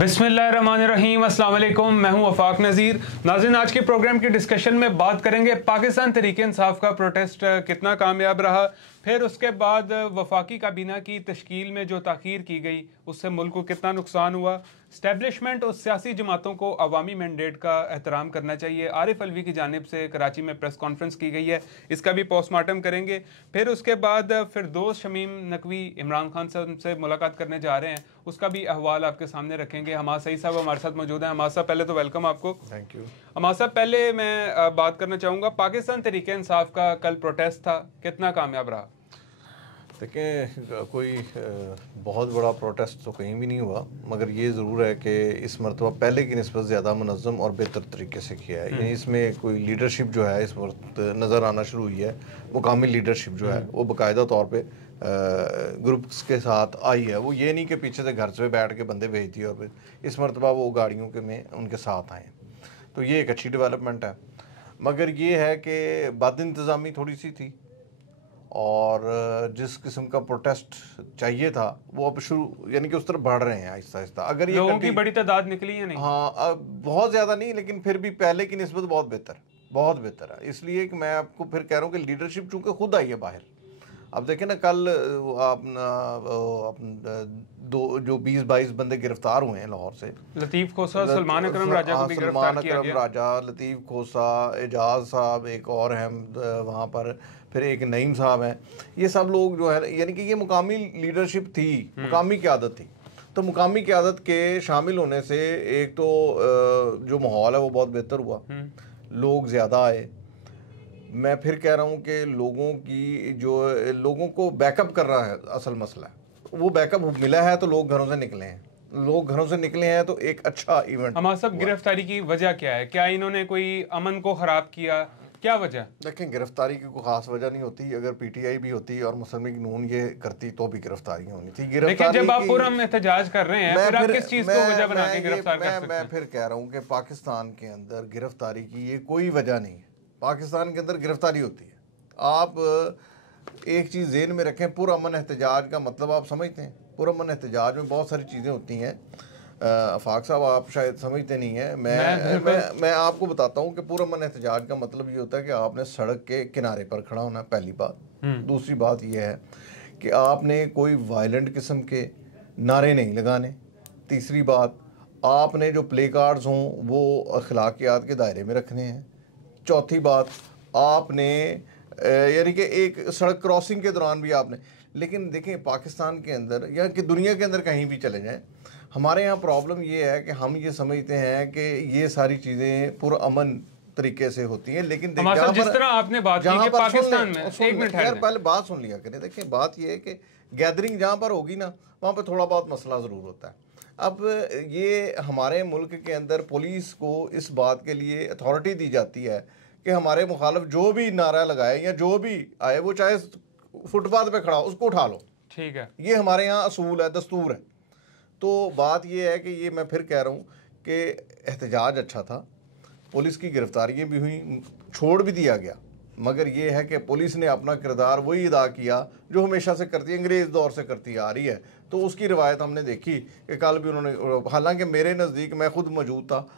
बिस्मिल्लाहिर्रहमानिर्रहीम, अस्सलाम वालेकुम। मैं हूं वफाक नज़ीर। नाज़रीन, आज के प्रोग्राम की डिस्कशन में बात करेंगे पाकिस्तान तहरीक इंसाफ का प्रोटेस्ट कितना कामयाब रहा, फिर उसके बाद वफाकी काबीना की तश्कील में जो ताख़ीर की गई उससे मुल्क को कितना नुकसान हुआ, स्टैब्लिशमेंट और सियासी जमातों को अवामी मैंडेट का एहतराम करना चाहिए। आरिफ अलवी की जानिब से कराची में प्रेस कॉन्फ्रेंस की गई है, इसका भी पोस्टमार्टम करेंगे। फिर उसके बाद फिरदौस शमीम नकवी इमरान खान साहब से मुलाकात करने जा रहे हैं, उसका भी अहवाल आपके सामने रखेंगे। हमाद सईद साहब हमारे साथ मौजूद हैं। हमाद साहब, पहले तो वेलकम आपको। Thank you. हमाद साहब, पहले मैं बात करना चाहूँगा, पाकिस्तान तहरीक इंसाफ का कल प्रोटेस्ट था, कितना कामयाब रहा? देखें, कोई बहुत बड़ा प्रोटेस्ट तो कहीं भी नहीं हुआ, मगर ये ज़रूर है कि इस मरतबा पहले की निस्बत ज़्यादा मुनज़्ज़म और बेहतर तरीके से किया है। यानी इसमें कोई लीडरशिप जो है इस वक्त नज़र आना शुरू हुई है। मुकामी लीडरशिप जो है वो बाकायदा तौर पे ग्रुप्स के साथ आई है। वो ये नहीं कि पीछे से घर से बैठ के बंदे भेज दिए और फिर इस मरतबा वो गाड़ियों के में उनके साथ आए, तो ये एक अच्छी डेवलपमेंट है। मगर ये है कि बद इंतज़ामी थोड़ी सी थी और जिस किस्म का प्रोटेस्ट चाहिए था वो अब शुरू, यानी कि उस तरफ बढ़ रहे हैं आहिस्ता आहिस्ता। अगर ये लोगों की बड़ी तादाद निकली है नहीं? हाँ, अब बहुत ज़्यादा नहीं, लेकिन फिर भी पहले की निस्बत बहुत बेहतर है। इसलिए कि मैं आपको फिर कह रहा हूँ कि लीडरशिप चूँकि खुद आई है बाहर। अब देखें ना, कल दो जो 20-22 बंदे गिरफ्तार हुए हैं लाहौर से। लतीफ़ खोसा, सलमान अकरम राजा को भी गिरफ्तार किया गया। राजा, लतीफ़ खोसा, एजाज साहब एक और हैं वहाँ पर, फिर एक नईम साहब हैं। ये सब लोग जो है, यानी कि ये मुकामी लीडरशिप थी, मुकामी क़यादत थी। तो मुकामी क़यादत के शामिल होने से एक तो जो माहौल है वो बहुत बेहतर हुआ, लोग ज़्यादा आए। मैं फिर कह रहा हूँ कि लोगों को बैकअप कर रहा है असल मसला है, वो बैकअप मिला है तो लोग घरों से निकले हैं, तो एक अच्छा इवेंट। हमारे सब गिरफ्तारी की वजह क्या है? क्या इन्होंने कोई अमन को ख़राब किया? क्या वजह? देखें, गिरफ्तारी की कोई खास वजह नहीं होती। अगर पीटीआई भी होती और मुस्लिम लीग नून ये करती तो भी गिरफ्तारियां होनी थी। गिरफ्तारी जब आप पुरअमन एहतजाज कर रहे हैं, फिर आप किस चीज को वजह बना के गिरफ्तार कर सकते हैं? मैं फिर कह रहा हूँ कि पाकिस्तान के अंदर गिरफ्तारी की ये कोई वजह नहीं है। पाकिस्तान के अंदर गिरफ्तारी होती है। आप एक चीज़ ज़हन में रखें, पुरअमन एहतजाज का मतलब आप समझते हैं? पुरअमन एहतजाज में बहुत सारी चीज़ें होती हैं। अफाक साहब, आप शायद समझते नहीं हैं। मैं आपको बताता हूँ कि पुरअमन एहतजाज का मतलब ये होता है कि आपने सड़क के किनारे पर खड़ा होना, पहली बात। दूसरी बात यह है कि आपने कोई वायलेंट किस्म के नारे नहीं लगाने। तीसरी बात, आपने जो प्ले कार्ड्स हों वो अखलाकियात के दायरे में रखने हैं। चौथी बात, आपने यानी कि एक सड़क क्रॉसिंग के दौरान भी आपने, लेकिन देखें पाकिस्तान के अंदर या कि दुनिया के अंदर कहीं भी चले जाएं, हमारे यहाँ प्रॉब्लम ये है कि हम ये समझते हैं कि ये सारी चीज़ें पुरअमन तरीके से होती हैं। लेकिन जिस तरह आपने बात की कि पाकिस्तान में, एक मिनट यार पहले बात सुन लिया करें। देखिए, बात ये है कि गैदरिंग जहाँ पर होगी ना, वहाँ पर थोड़ा बहुत मसला ज़रूर होता है। अब ये हमारे मुल्क के अंदर पुलिस को इस बात के लिए अथॉरिटी दी जाती है कि हमारे मुखालिफ जो भी नारा लगाए या जो भी आए, वो चाहे फुटपाथ पे खड़ा हो, उसको उठा लो। ठीक है, ये हमारे यहाँ असूल है, दस्तूर है। तो बात ये है कि ये मैं फिर कह रहा हूँ कि एहतजाज अच्छा था, पुलिस की गिरफ्तारियाँ भी हुई, छोड़ भी दिया गया, मगर ये है कि पुलिस ने अपना किरदार वही अदा किया जो हमेशा से करती है, अंग्रेज़ दौर से करती आ रही है। तो उसकी रिवायत हमने देखी कि कल भी उन्होंने, हालांकि मेरे नज़दीक, मैं खुद मौजूद था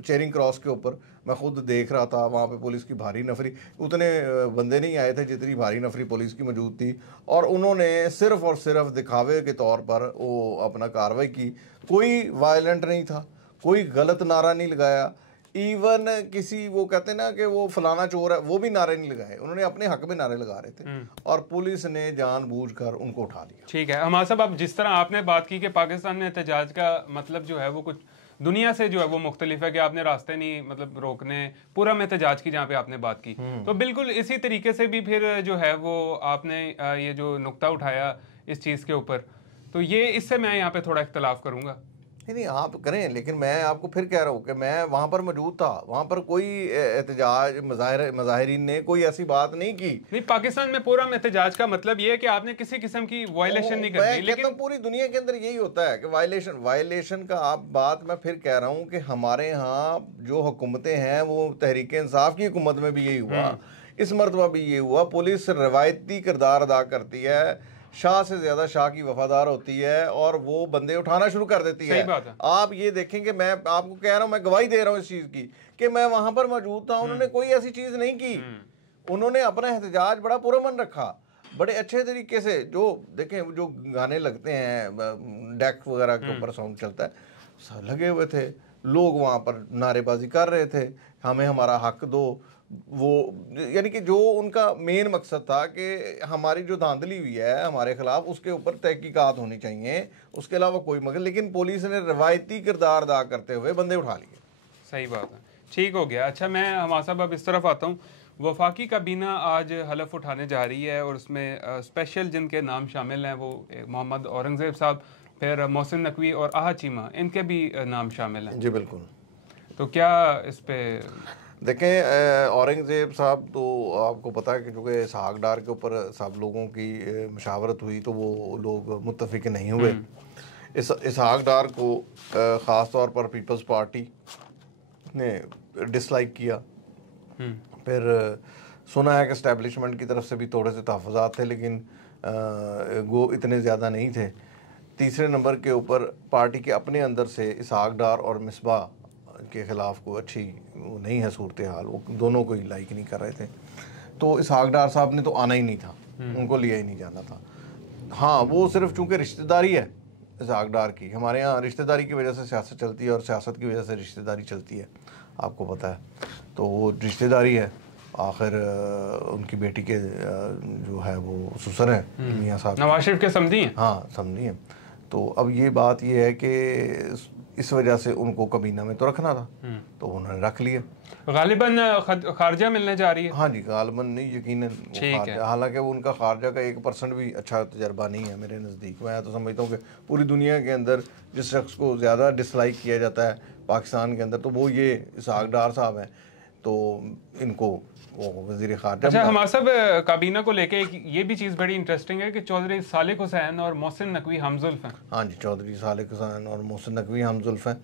चेरिंग क्रॉस के ऊपर, मैं खुद देख रहा था, वहाँ पे पुलिस की भारी नफरी, उतने बंदे नहीं आए थे जितनी भारी नफरी पुलिस की मौजूद थी। और उन्होंने सिर्फ़ और सिर्फ दिखावे के तौर पर वो अपना कार्रवाई की। कोई वायलेंट नहीं था, कोई गलत नारा नहीं लगाया। इवन किसी, वो कहते हैं ना कि वो फलाना चोर है, वो भी नारे नहीं लगाए, उन्होंने अपने हक में नारे लगा रहे थे और पुलिस ने जानबूझकर उनको उठा लिया। ठीक है हमारे साहब, अब जिस तरह आपने बात की कि पाकिस्तान में एहतजाज का मतलब जो है वो कुछ दुनिया से जो है वो मुख्तलिफ है कि आपने रास्ते नहीं मतलब रोकने, पूरा एहतजाज की जहाँ पे आपने बात की, तो बिल्कुल इसी तरीके से भी फिर जो है वो आपने ये जो नुक्ता उठाया इस चीज़ के ऊपर, तो ये इससे मैं यहाँ पे थोड़ा इख्तलाफ करूँगा। नहीं, आप करें, लेकिन मैं आपको फिर कह रहा हूँ कि मैं वहाँ पर मौजूद था, वहाँ पर कोई एहतजाज मज़ाहिरीन ने कोई ऐसी बात नहीं की। नहीं, पाकिस्तान में पूरा एहतजाज का मतलब ये है कि आपने किसी किस्म की वायलेशन नहीं करनी, लेकिन पूरी दुनिया के अंदर यही होता है कि वायलेशन का आप बात, मैं फिर कह रहा हूँ कि हमारे यहाँ जो हुकूमतें हैं वो तहरीक इंसाफ की हुकूमत में भी यही हुआ, इस मरतबा भी ये हुआ। पुलिस रवायती किरदार अदा करती है, शाह से ज्यादा शाह की वफादार होती है और वो बंदे उठाना शुरू कर देती है। बात है। आप ये देखेंगे, मैं आपको कह रहा हूँ, मैं गवाही दे रहा हूँ इस चीज की कि मैं वहां पर मौजूद था, उन्होंने कोई ऐसी चीज नहीं की। उन्होंने अपना एहतजाज बड़ा पुरअमन रखा, बड़े अच्छे तरीके से। जो देखें, जो गाने लगते हैं डेक वगैरह के ऊपर साउंड चलता है, सब लगे हुए थे, लोग वहाँ पर नारेबाजी कर रहे थे, हमें हमारा हक दो। वो यानी कि जो उनका मेन मकसद था कि हमारी जो धांधली हुई है हमारे खिलाफ, उसके ऊपर तहकीकात होनी चाहिए, उसके अलावा कोई मगर। लेकिन पुलिस ने रवायती किरदार अदा करते हुए बंदे उठा लिए। सही बात है, ठीक हो गया। अच्छा, मैं हमारा साहब अब इस तरफ आता हूँ। वफाकी काबीना आज हलफ उठाने जा रही है और उसमें स्पेशल जिनके नाम शामिल हैं वो मोहम्मद औरंगज़ेब साहब, फिर मोहसिन नकवी और आहा चीमा, इनके भी नाम शामिल हैं। जी बिल्कुल। तो क्या इस पे देखें, औरंगज़ेब साहब तो आपको पता है कि चूँकि इसहाक डार के ऊपर सब लोगों की मशावरत हुई तो वो लोग मुत्तफिक नहीं हुए। इसहाक डार को ख़ास तौर पर पीपल्स पार्टी ने डिसलाइक किया। फिर सुना है कि इस्टेब्लिशमेंट की तरफ से भी थोड़े से तहफ़्फ़ुज़ात थे, लेकिन वो इतने ज़्यादा नहीं थे। तीसरे नंबर के ऊपर पार्टी के अपने अंदर से इसहाक डार और मिसबा के ख़िलाफ़ कोई अच्छी वो नहीं है सूरत हाल, वो दोनों को ही लाइक नहीं कर रहे थे। तो इसहाक डार साहब ने तो आना ही नहीं था, उनको लिया ही नहीं जाना था। हाँ, वो सिर्फ चूँकि रिश्तेदारी है इसहाक डार की, हमारे यहाँ रिश्तेदारी की वजह से सियासत चलती है और सियासत की वजह से रिश्तेदारी चलती है, आपको पता है। तो वो रिश्तेदारी है, आखिर उनकी बेटी के जो है वो ससुर हैं मियाँ साहब, नवाज शरीफ के समधी हैं। हाँ, समझी हैं। तो अब ये बात ये है कि इस वजह से उनको कबीना में तो रखना था, तो उन्होंने रख लिया। गालिबन खारजा मिलने जा रही है। हाँ जी, गालिबन नहीं, यकीनन खारजा। हालांकि वो उनका खारजा का 1% भी अच्छा तजर्बा नहीं है मेरे नज़दीक। मैं तो समझता हूँ कि पूरी दुनिया के अंदर जिस शख्स को ज़्यादा डिसलाइक किया जाता है पाकिस्तान के अंदर, तो वो ये इसहाक डार साहब हैं। तो इनको वो वज़ीर खारजा। अच्छा, हमारे सब काबीना को लेके ये भी चीज़ बड़ी इंटरेस्टिंग है कि चौधरी सालिक हुसैन और मोहसिन नकवी हमजुल्फ हैं। हाँ जी, चौधरी सालिक हुसैन और मोहसिन नकवी हमजुल्फ हैं,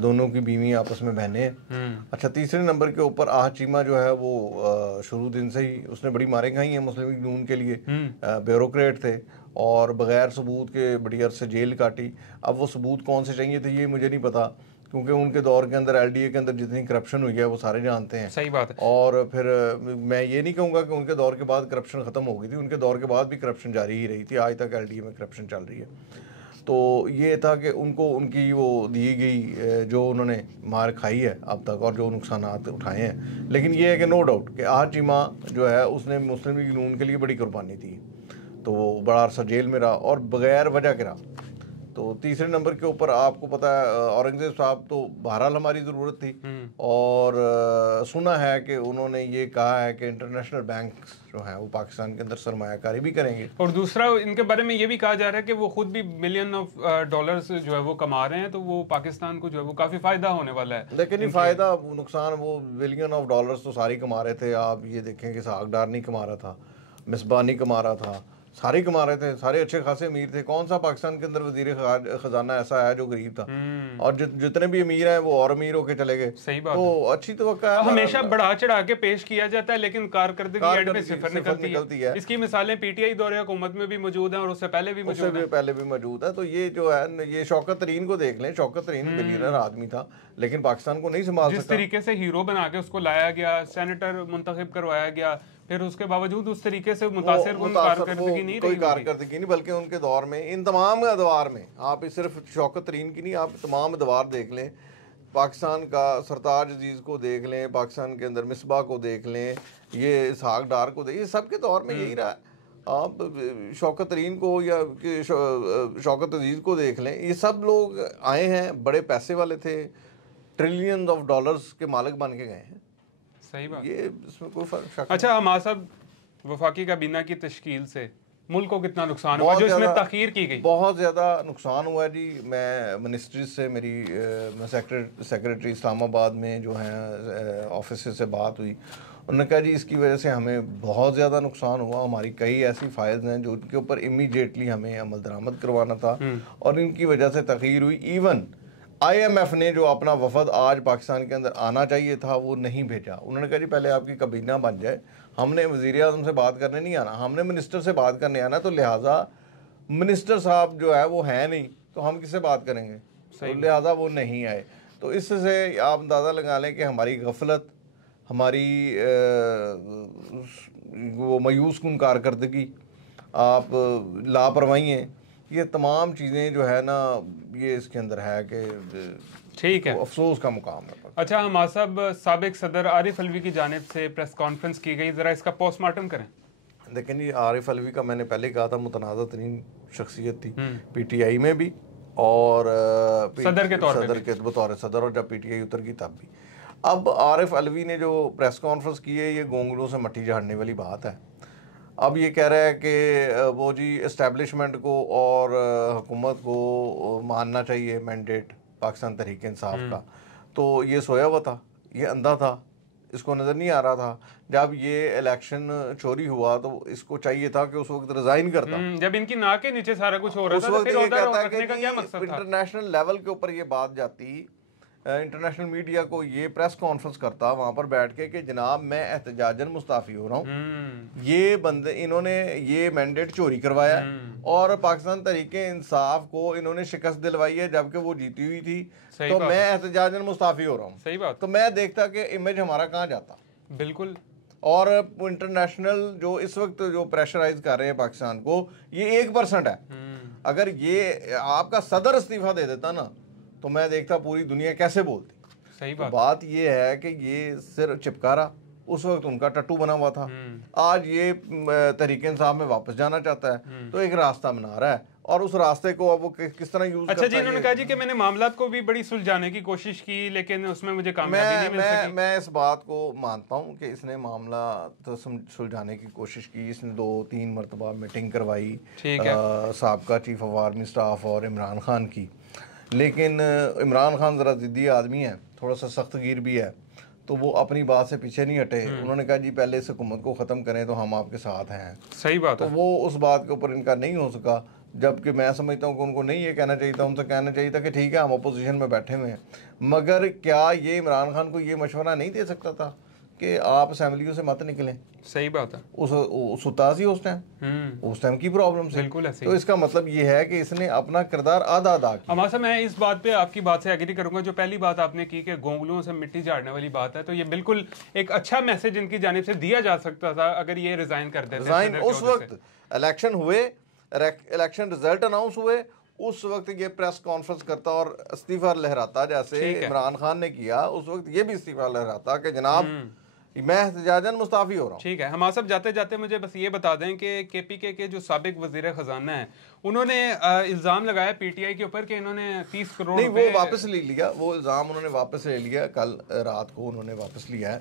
दोनों की बीवी आपस में बहनें हैं। अच्छा, तीसरे नंबर के ऊपर आह चीमा जो है वो शुरू दिन से ही उसने बड़ी मारें खाई हैं मुस्लिम लीग नून के लिए। ब्यूरोक्रेट थे और बग़ैर सबूत के बड़ी अरसे जेल काटी। अब वो सबूत कौन से चाहिए थे ये मुझे नहीं पता, क्योंकि उनके दौर के अंदर LDA के अंदर जितनी करप्शन हुई है वो सारे जानते हैं। सही बात है। और फिर मैं ये नहीं कहूँगा कि उनके दौर के बाद करप्शन ख़त्म हो गई थी, उनके दौर के बाद भी करप्शन जारी ही रही थी, आज तक LDA में करप्शन चल रही है। तो ये था कि उनको उनकी वो दी गई जो उन्होंने मार खाई है अब तक और जो नुकसान उठाए हैं। लेकिन ये है कि नो डाउट कि आह चीमा जो है उसने मुस्लिम लीग नून के लिए बड़ी कुर्बानी दी, तो वो बड़ा अरसा जेल में रहा और बग़ैर वजह के रहा। तो तीसरे नंबर के ऊपर आपको पता है औरंगज़ेब साहब तो बहरहाल हमारी ज़रूरत थी, और सुना है कि उन्होंने ये कहा है कि इंटरनेशनल बैंक जो है वो पाकिस्तान के अंदर सरमायाकारी भी करेंगे। और दूसरा इनके बारे में ये भी कहा जा रहा है कि वो खुद भी $मिलियन ऑफ डॉलर्स जो है वो कमा रहे हैं, तो वो पाकिस्तान को जो है वो काफ़ी फ़ायदा होने वाला है। लेकिन ये फ़ायदा नुकसान, वो $बिलियन ऑफ डॉलर्स तो सारे कमा रहे थे। आप ये देखें कि इसहाक डार नहीं कमा रहा था, मिसबा नहीं कमा रहा था, सारे कमा रहे थे, सारे अच्छे खासे अमीर थे। कौन सा पाकिस्तान के अंदर वजीर खजाना ऐसा है जो गरीब था? और जितने भी अमीर हैं वो और अमीर होके चले गए। सही बात तो अच्छी तवक्का है। हमेशा बढ़ा चढ़ा के पेश किया जाता है, लेकिन कारकर्दगी एंड में सिफर निकलती है। इसकी मिसालें PTI दौरे हुकूमत में भी मौजूद हैं और उससे पहले भी मौजूद है। तो ये जो है, ये शौकत तरीन को देख लें, शौकत तरीन बिलियनर आदमी था लेकिन पाकिस्तान को नहीं संभाल सका। जिस तरीके से हीरो बना के उसको लाया गया, सेनेटर मुंतखब करवाया गया, फिर उसके बावजूद उस तरीके से मुतासिर कारकर्दगी नहीं, कोई कारकर्दगी नहीं, बल्कि उनके दौर में, इन तमाम अदवार में, आप सिर्फ शौकत तरीन की नहीं, आप तमाम अदवार देख लें, पाकिस्तान का सरताज अजीज़ को देख लें, पाकिस्तान के अंदर मिसबा को देख लें, ये इसहाक डार को देख, ये सब के दौर में यही रहा है। आप शौकत तरीन को या शौकत अजीज़ को देख लें, ये सब लोग आए हैं, बड़े पैसे वाले थे, ट्रिलियन ऑफ डॉलर्स के मालिक बन के गए हैं। सही बात, ये इसमें कोई फर्क। अच्छा, हमारा सब वफाकी काबीना की तश्कील से मुल्क को कितना नुकसान हुआ जो इसमें ताखीर की गई? बहुत ज़्यादा नुकसान हुआ है जी। मैं मिनिस्ट्री से मेरी सेक्रेटरी इस्लामाबाद में जो हैं ऑफिस से बात हुई, उन्होंने कहा जी इसकी वजह से हमें बहुत ज़्यादा नुकसान हुआ, हमारी कई ऐसी फाइल्स हैं जो उनके ऊपर इमीडिएटली हमें अमल दरामद करवाना था और इनकी वजह से तखीर हुई। इवन IMF ने जो अपना वफद आज पाकिस्तान के अंदर आना चाहिए था वो नहीं भेजा। उन्होंने कहा जी पहले आपकी काबीना बन जाए, हमने वज़ीर आज़म से बात करने नहीं आना, हमने मिनिस्टर से बात करने आना, तो लिहाजा मिनिस्टर साहब जो है वो है नहीं, तो हम किससे बात करेंगे, तो लिहाजा वो नहीं आए। तो इससे आप अंदाज़ा लगा लें कि हमारी गफलत, हमारी वो मायूस कुन कारकर्दगी, आप लापरवाही, ये तमाम चीज़ें जो है ना ये इसके अंदर है कि ठीक है, अफसोस का मुकाम है। अच्छा हमारे साहब, साबिक सदर आरिफ अलवी की जानिब से प्रेस कॉन्फ्रेंस की गई, ज़रा इसका पोस्टमार्टम करें। लेकिन ये आरिफ अलवी का मैंने पहले कहा था मुतनाज़ा तरीन शख्सियत थी PTI में भी और सदर के बतौर सदर, और जब PTI उतर की तब भी। अब आरिफ अलवी ने जो प्रेस कॉन्फ्रेंस की है ये गोंगलों से मट्टी झाड़ने वाली बात है। अब ये कह रहा है कि वो जी इस्टेब्लिशमेंट को और हुकूमत को मानना चाहिए मैंडेट पाकिस्तान तहरीक इंसाफ का, तो ये सोया हुआ था, ये अंधा था, इसको नज़र नहीं आ रहा था। जब ये इलेक्शन चोरी हुआ तो इसको चाहिए था कि उस वक्त रिजाइन करता। जब इनकी नाक के नीचे सारा कुछ हो रहा था, उस वक्त फिर ये कहता है कि क्या मकसद था? इंटरनेशनल लेवल के ऊपर ये बात जाती, इंटरनेशनल मीडिया को ये प्रेस कॉन्फ्रेंस करता वहां पर बैठ के कि जनाब मैं एहतजाजन मुस्ताफ़ी हो रहा हूँ, ये बंदे इन्होंने ये मैंडेट चोरी करवाया और पाकिस्तान तहरीके इंसाफ को इन्होंने शिकस्त दिलवाई है जबकि वो जीती हुई थी, तो मैं एहतजाजन मुस्ताफ़ी हो रहा हूँ। सही बात। तो मैं देखता कि इमेज हमारा कहाँ जाता। बिल्कुल। और इंटरनेशनल जो इस वक्त जो प्रेशराइज कर रहे हैं पाकिस्तान को, ये 1% है। अगर ये आपका सदर इस्तीफा दे देता ना तो मैं देखता पूरी दुनिया कैसे बोलती। सही बात। तो बात ये है कि ये सिर चिपका रहा, उस वक्त उनका टट्टू बना हुआ था, आज ये तहरीके इंसाफ में वापस जाना चाहता है, तो एक रास्ता बना रहा है और उस रास्ते को अब वो किस तरह यूज अच्छा जी, इन्होंने कहा जी कि मैंने मामलात को भी बड़ी सुलझाने की कोशिश की लेकिन उसमें मुझे कामयाबी नहीं मिल सकी। मैं इस बात को मानता हूँ कि इसने मामला तो सुलझाने की कोशिश की, इसने 2-3 मरतबा मीटिंग करवाई साबका चीफ ऑफ आर्मी स्टाफ और इमरान खान की, लेकिन इमरान खान ज़रा ज़िद्दी आदमी है, थोड़ा सा सख्तगीर भी है, तो वो अपनी बात से पीछे नहीं हटे। उन्होंने कहा जी पहले इस हुकूमत को ख़त्म करें तो हम आपके साथ हैं। सही बात है। तो वो उस बात के ऊपर इनका नहीं हो सका, जबकि मैं समझता हूँ कि उनको नहीं ये कहना चाहिए था, उनसे कहना चाहिए था कि ठीक है हम अपोजिशन में बैठे हुए हैं, मगर क्या ये इमरान खान को ये मशवरा नहीं दे सकता था कि आप असेंबलियों से मत निकलें? सही बात है। उस उतासी उस टाइम की प्रॉब्लम से। बिल्कुल ऐसे। तो इसका मतलब ये है कि इसने अपना किरदार आधा अदा किया। हमारे साथ मैं इस बात पे आपकी बात से एग्री करूंगा। जो पहली बात आपने की कि गोंगलुओं से मिट्टी झाड़ने वाली बात है, तो ये बिल्कुल एक अच्छा मैसेज इनकी जानिब से दिया जा सकता था अगर ये रिजाइन कर देते। रिजाइन उस वक्त इलेक्शन हुए, इलेक्शन रिजल्ट अनाउंस हुए, उस वक्त ये प्रेस कॉन्फ्रेंस करता और इस्तीफा लहराता जैसे इमरान खान ने किया, उस वक्त ये भी इस्तीफा लहराता कि जनाब मैं एहतजाजन मुस्ताफी हो रहा हूँ। ठीक है। हमारे सब जाते जाते मुझे बस ये बता दें कि KPK के जो साबिक वजीर खजाना है उन्होंने इल्ज़ाम लगाया PTI के ऊपर कि इन्होंने 30 करोड़ नहीं, वो वापस ले लिया, वो इल्ज़ाम उन्होंने वापस ले लिया, कल रात को उन्होंने वापस लिया है।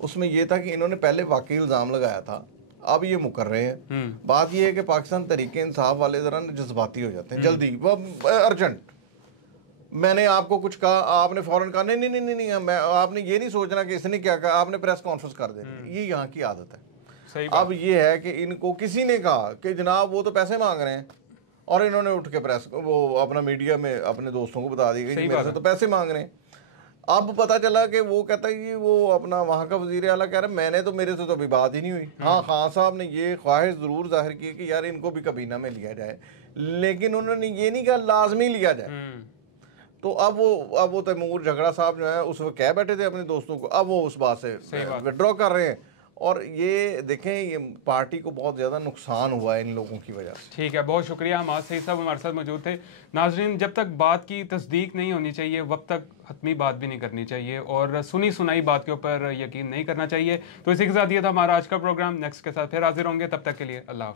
उसमें यह था कि इन्होंने पहले वाकई इल्ज़ाम लगाया था, अब ये मुकर रहे हैं। बात यह है कि पाकिस्तान तहरीके इंसाफ वाले ज़रा जज्बाती हो जाते हैं जल्दी, वो अर्जेंट। मैंने आपको कुछ कहा, आपने फौरन कहा नहीं नहीं नहीं नहीं, मैं आपने ये नहीं सोचना कि इसने क्या कहा, आपने प्रेस कॉन्फ्रेंस कर देनी। ये यहाँ की आदत है। सही अब ये है कि इनको किसी ने कहा कि जनाब वो तो पैसे मांग रहे हैं, और इन्होंने उठ के प्रेस वो अपना मीडिया में अपने दोस्तों को बता दिया कि मेरे से तो पैसे मांग रहे हैं। अब पता चला कि वो कहता है कि वो अपना वहाँ का वजीर आला कह रहा है मैंने तो, मेरे से तो अभी बात ही नहीं हुई। हाँ, खान साहब ने ये ख्वाहिश ज़रूर जाहिर की कि यार इनको भी काबीना में लिया जाए, लेकिन उन्होंने ये नहीं कहा लाजमी लिया जाए। तो अब वो तैमूर झगड़ा साहब जो है उस वक्त कह बैठे थे अपने दोस्तों को, अब वो उस बात से विड्रॉ कर रहे हैं, और ये देखें ये पार्टी को बहुत ज़्यादा नुकसान हुआ है इन लोगों की वजह से। ठीक है, बहुत शुक्रिया। हमारे सही साहब हमारे साथ मौजूद थे। नाजरीन, जब तक बात की तस्दीक नहीं होनी चाहिए वब तक हतमी बात भी नहीं करनी चाहिए, और सुनी सुनाई बात के ऊपर यकीन नहीं करना चाहिए। तो इसी के साथ ये था हमारा आज का प्रोग्राम। नेक्स्ट के साथ फिर हाजिर होंगे, तब तक के लिए अल्लाह।